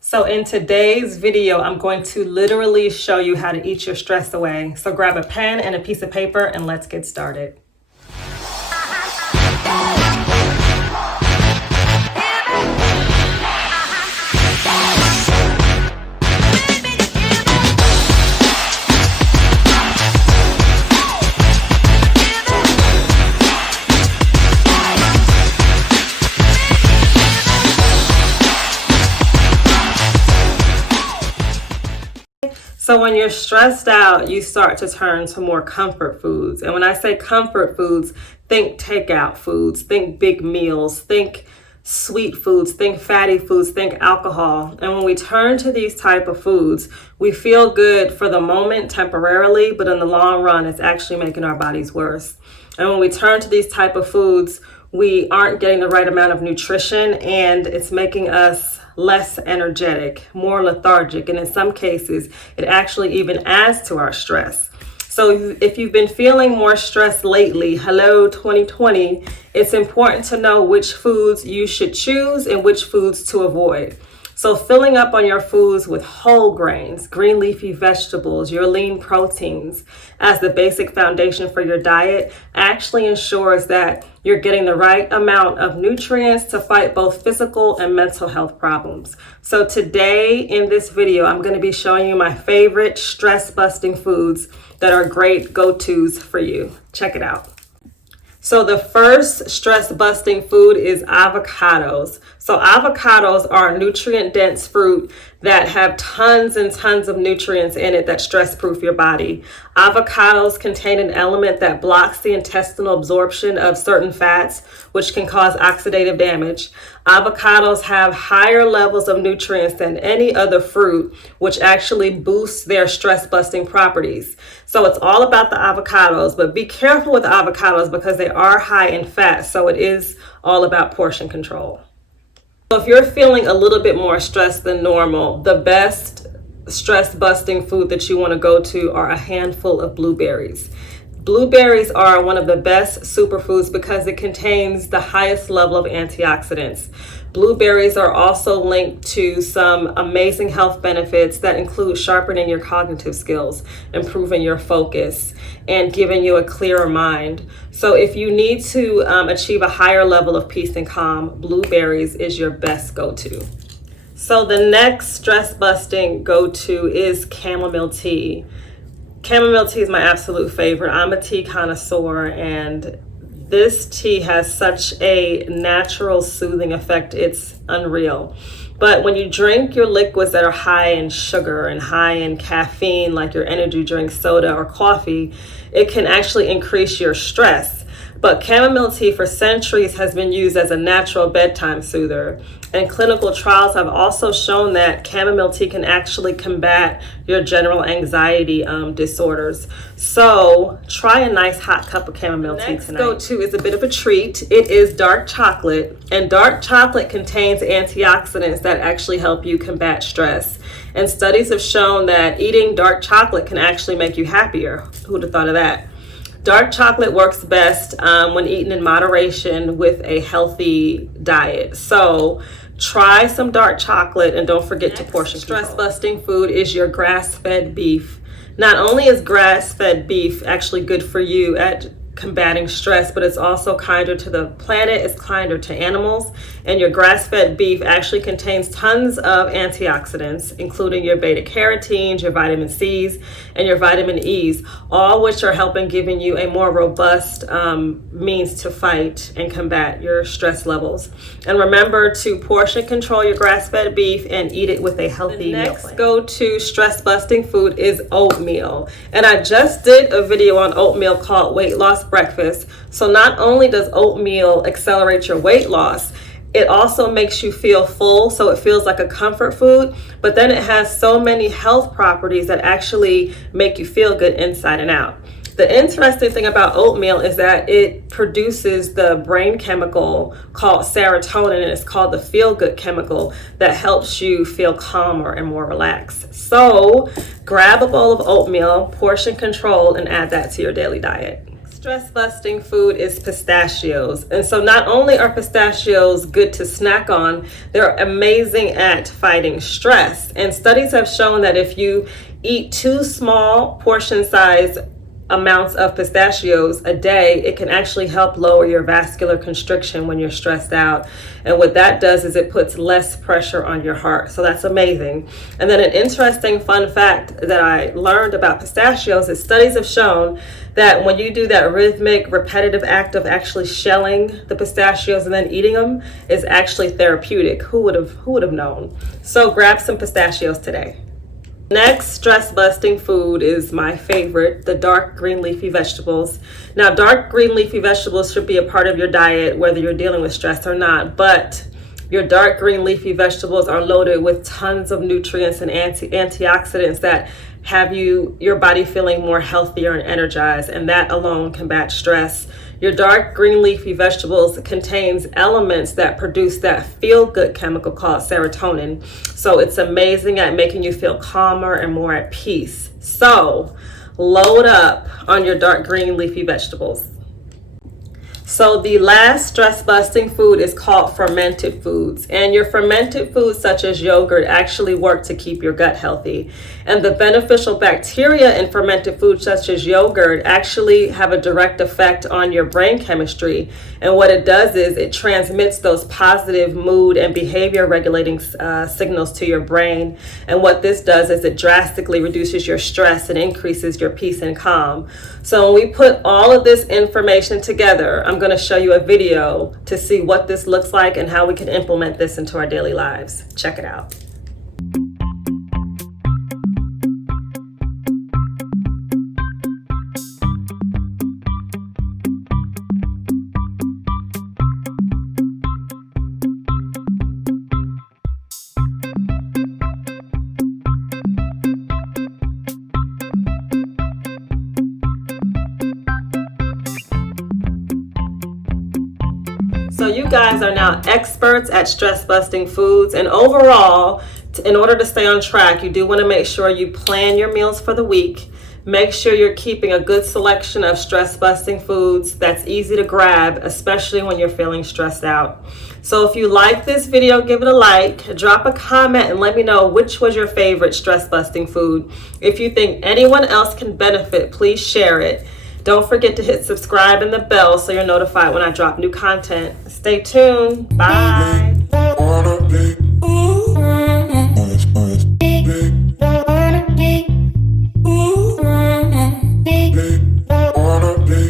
So in today's video, I'm going to literally show you how to eat your stress away. So grab a pen and a piece of paper and let's get started. So when you're stressed out, you start to turn to more comfort foods. And when I say comfort foods, think takeout foods, think big meals, think sweet foods, think fatty foods, think alcohol. And when we turn to these type of foods, we feel good for the moment temporarily, but in the long run, it's actually making our bodies worse. And when we turn to these type of foods, we aren't getting the right amount of nutrition and it's making us less energetic, more lethargic, and in some cases, it actually even adds to our stress. So if you've been feeling more stressed lately, hello 2020, it's important to know which foods you should choose and which foods to avoid. So filling up on your foods with whole grains, green leafy vegetables, your lean proteins as the basic foundation for your diet actually ensures that you're getting the right amount of nutrients to fight both physical and mental health problems. So today in this video, I'm going to be showing you my favorite stress-busting foods that are great go-tos for you. Check it out. So the first stress-busting food is avocados. So avocados are nutrient-dense fruit that have tons and tons of nutrients in it that stress-proof your body. Avocados contain an element that blocks the intestinal absorption of certain fats, which can cause oxidative damage. Avocados have higher levels of nutrients than any other fruit, which actually boosts their stress-busting properties. So it's all about the avocados, but be careful with avocados because they are high in fat, so it is all about portion control. So if you're feeling a little bit more stressed than normal, the best stress-busting food that you want to go to are a handful of blueberries. Blueberries are one of the best superfoods because it contains the highest level of antioxidants. Blueberries are also linked to some amazing health benefits that include sharpening your cognitive skills, improving your focus, and giving you a clearer mind. So if you need to achieve a higher level of peace and calm, blueberries is your best go-to. So the next stress-busting go-to is chamomile tea. Chamomile tea is my absolute favorite. I'm a tea connoisseur, and this tea has such a natural soothing effect. It's unreal. But when you drink your liquids that are high in sugar and high in caffeine, like your energy drink, soda, or coffee, it can actually increase your stress. But chamomile tea for centuries has been used as a natural bedtime soother. And clinical trials have also shown that chamomile tea can actually combat your general anxiety disorders. So try a nice hot cup of chamomile tea tonight. Next go-to is a bit of a treat. It is dark chocolate. And dark chocolate contains antioxidants that actually help you combat stress. And studies have shown that eating dark chocolate can actually make you happier. Who would have thought of that? Dark chocolate works best when eaten in moderation with a healthy diet. So try some dark chocolate and don't forget to portion control. Stress-busting food is your grass-fed beef. Not only is grass-fed beef actually good for you at combating stress, but it's also kinder to the planet, it's kinder to animals, and your grass-fed beef actually contains tons of antioxidants, including your beta-carotenes, your vitamin C's, and your vitamin E's, all which are helping giving you a more robust means to fight and combat your stress levels. And remember to portion control your grass-fed beef and eat it with a healthy meal plan. Next go-to stress-busting food is oatmeal. And I just did a video on oatmeal called Weight Loss Breakfast. So not only does oatmeal accelerate your weight loss, it also makes you feel full, so it feels like a comfort food, but then it has so many health properties that actually make you feel good inside and out. The interesting thing about oatmeal is that it produces the brain chemical called serotonin, and it's called the feel-good chemical that helps you feel calmer and more relaxed. So grab a bowl of oatmeal, portion control, and add that to your daily diet. Stress busting food is pistachios. And so not only are pistachios good to snack on, they're amazing at fighting stress. And studies have shown that if you eat 2 small portion size amounts of pistachios a day, it can actually help lower your vascular constriction when you're stressed out. And what that does is it puts less pressure on your heart. So that's amazing. And then an interesting fun fact that I learned about pistachios is studies have shown that when you do that rhythmic, repetitive act of actually shelling the pistachios and then eating them is actually therapeutic. Who would have known? So grab some pistachios today. Next stress busting food is my favorite, the dark green leafy vegetables. Now, dark green leafy vegetables should be a part of your diet whether you're dealing with stress or not, but your dark green leafy vegetables are loaded with tons of nutrients and antioxidants that have your body feeling more healthier and energized, and that alone combats stress. Your dark green leafy vegetables contains elements that produce that feel-good chemical called serotonin. So it's amazing at making you feel calmer and more at peace. So load up on your dark green leafy vegetables. So the last stress busting food is called fermented foods, and your fermented foods such as yogurt actually work to keep your gut healthy. And the beneficial bacteria in fermented foods such as yogurt actually have a direct effect on your brain chemistry. And what it does is it transmits those positive mood and behavior regulating signals to your brain. And what this does is it drastically reduces your stress and increases your peace and calm. So when we put all of this information together, I'm going to show you a video to see what this looks like and how we can implement this into our daily lives. Check it out. So you guys are now experts at stress busting foods, and overall, in order to stay on track, you do want to make sure you plan your meals for the week. Make sure you're keeping a good selection of stress busting foods that's easy to grab, especially when you're feeling stressed out. So if you like this video, give it a like, drop a comment, and let me know which was your favorite stress busting food. If you think anyone else can benefit, please share it. Don't forget to hit subscribe and the bell so you're notified when I drop new content. Stay tuned. Bye.